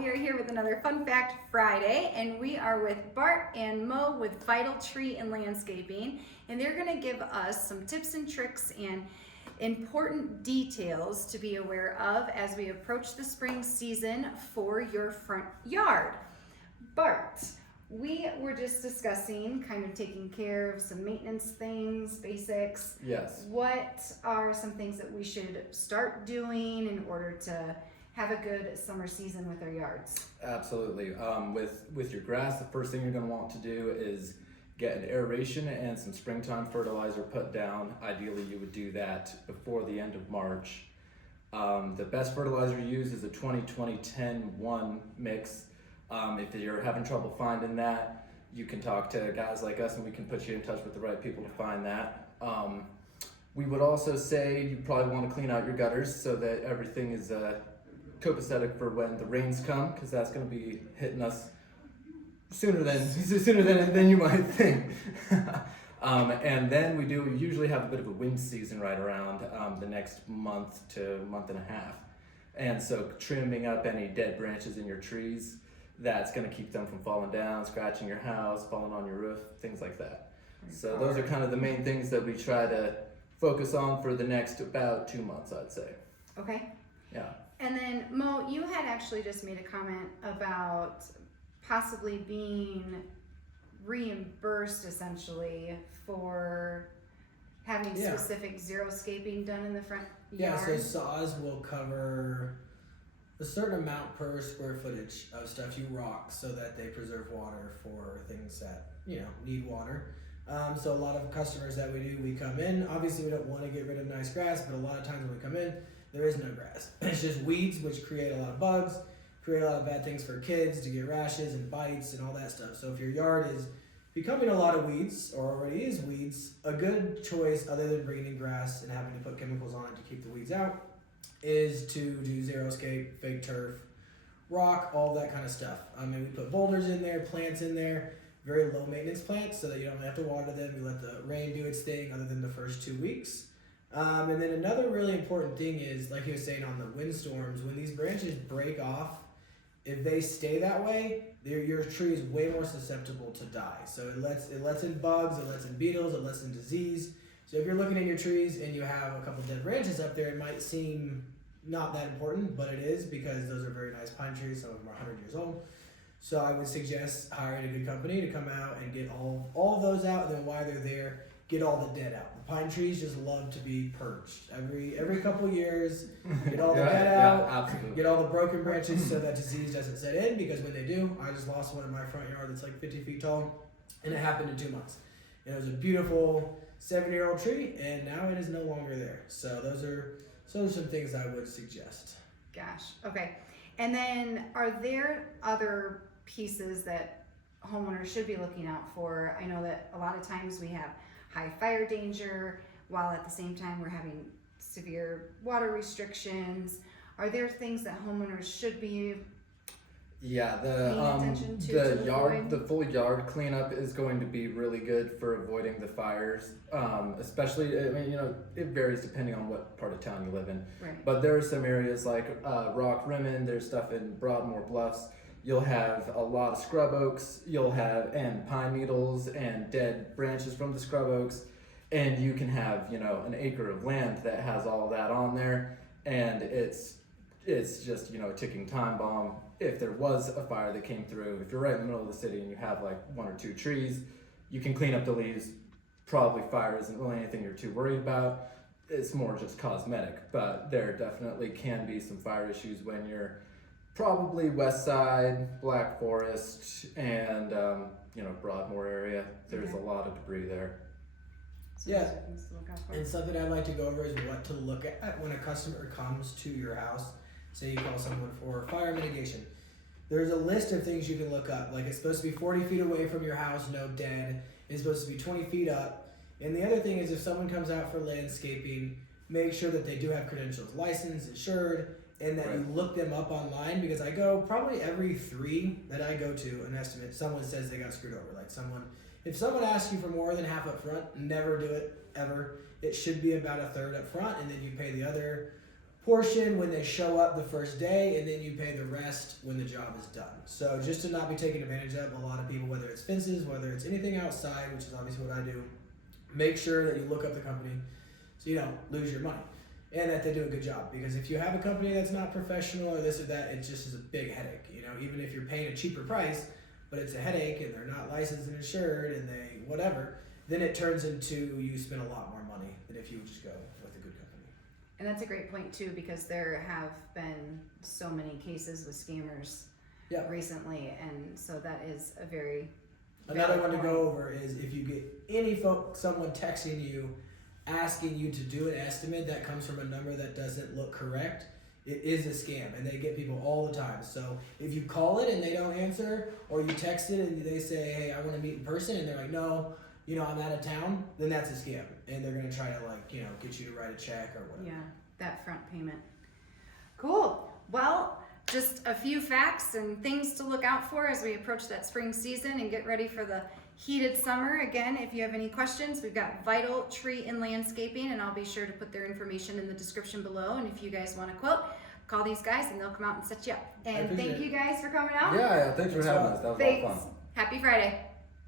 We are here with another Fun Fact Friday, and we are with Bart and Mo with Vital Tree and Landscaping, and they're going to give us some tips and tricks and important details to be aware of as we approach the spring season for your front yard. Bart, we were just discussing kind of taking care of some maintenance things, basics. Yes. What are some things that we should start doing in order to have a good summer season with our yards? Absolutely. With your grass, the first thing you're going to want to do is get an aeration and some springtime fertilizer put down. Ideally, you would do that before the end of March. The best fertilizer to use is a 20-20-10-1 mix. If you're having trouble finding that, you can talk to guys like us and we can put you in touch with the right people to find that. We would also say you probably want to clean out your gutters so that everything is copacetic for when the rains come, because that's going to be hitting us sooner than you might think. And then we usually have a bit of a wind season right around the next month to month and a half. And so trimming up any dead branches in your trees, that's going to keep them from falling down, scratching your house, falling on your roof, things like that. So those are kind of the main things that we try to focus on for the next about 2 months, I'd say. Okay. Yeah. And then Mo, you had actually just made a comment about possibly being reimbursed essentially for having specific xeriscaping done in the front yard. Yeah, so saws will cover a certain amount per square footage of stuff you rock so that they preserve water for things that, need water. So a lot of customers that we come in, obviously we don't want to get rid of nice grass, but a lot of times when we come in, there is no grass. It's just weeds, which create a lot of bugs, create a lot of bad things for kids to get rashes and bites and all that stuff. So if your yard is becoming a lot of weeds or already is weeds, a good choice other than bringing in grass and having to put chemicals on it to keep the weeds out is to do xeriscape, fake turf, rock, all that kind of stuff. We put boulders in there, plants in there, very low maintenance plants so that you don't have to water them. You let the rain do its thing other than the first 2 weeks. And then another really important thing is, like you were saying on the windstorms, when these branches break off, if they stay that way, your tree is way more susceptible to die. So it lets in bugs, it lets in beetles, it lets in disease. So if you're looking at your trees and you have a couple dead branches up there, it might seem not that important, but it is, because those are very nice pine trees. Some of them are 100 years old. So I would suggest hiring a good company to come out and get all of those out, and then while they're there, get all the dead out. The pine trees just love to be purged. Every couple of years, get all the dead out, Absolutely. get all the broken branches so that disease doesn't set in, because when they do, I just lost one in my front yard that's like 50 feet tall, and it happened in 2 months. And it was a beautiful 7-year-old tree, and now it is no longer there. So those are some things I would suggest. Gosh, okay. And then are there other pieces that homeowners should be looking out for? I know that a lot of times we have high fire danger, while at the same time we're having severe water restrictions. Are there things that homeowners should be paying attention to the full yard cleanup is going to be really good for avoiding the fires. Especially, it varies depending on what part of town you live in. Right. But there are some areas like Rock Rimmon, there's stuff in Broadmoor Bluffs. You'll have a lot of scrub oaks, and pine needles and dead branches from the scrub oaks, and you can have, an acre of land that has all that on there, and it's just, a ticking time bomb. If there was a fire that came through, if you're right in the middle of the city and you have like 1 or 2 trees, you can clean up the leaves. Probably fire isn't really anything you're too worried about. It's more just cosmetic, but there definitely can be some fire issues when you're probably West Side, Black Forest, and Broadmoor area. There's a lot of debris there. So Yeah. those are things to look out for. And something I'd like to go over is what to look at when a customer comes to your house. Say you call someone for fire mitigation. There's a list of things you can look up. Like, it's supposed to be 40 feet away from your house, no dead. It's supposed to be 20 feet up. And the other thing is, if someone comes out for landscaping, make sure that they do have credentials, licensed, insured, and that you look them up online, because I go probably every 3 that I go to an estimate, someone says they got screwed over. Like if someone asks you for more than half up front, never do it, ever. It should be about a third up front, and then you pay the other portion when they show up the first day, and then you pay the rest when the job is done. So just to not be taken advantage of, a lot of people, whether it's fences, whether it's anything outside, which is obviously what I do, make sure that you look up the company so you don't lose your money and that they do a good job. Because if you have a company that's not professional or this or that, it just is a big headache. You know, even if you're paying a cheaper price, but it's a headache and they're not licensed and insured and they whatever, then it turns into you spend a lot more money than if you would just go with a good company. And that's a great point too, because there have been so many cases with scammers Yeah. recently, and so that is a very Another valid one to point. go over is if you get someone texting you asking you to do an estimate that comes from a number that doesn't look correct, it is a scam, and they get people all the time. So if you call it and they don't answer, or you text it and they say, hey, I want to meet in person, and they're like, no, you know, I'm out of town, then that's a scam, and they're gonna try to, like, you know, get you to write a check or whatever. Yeah, that front payment. Cool. Well, just a few facts and things to look out for as we approach that spring season and get ready for the heated summer. Again, if you have any questions, we've got Vital Tree and Landscaping, and I'll be sure to put their information in the description below. And if you guys want to quote, call these guys and they'll come out and set you up. And appreciate thank it. you guys for coming out. Yeah, thanks for having us. That was a lot of Thanks. fun. Happy Friday.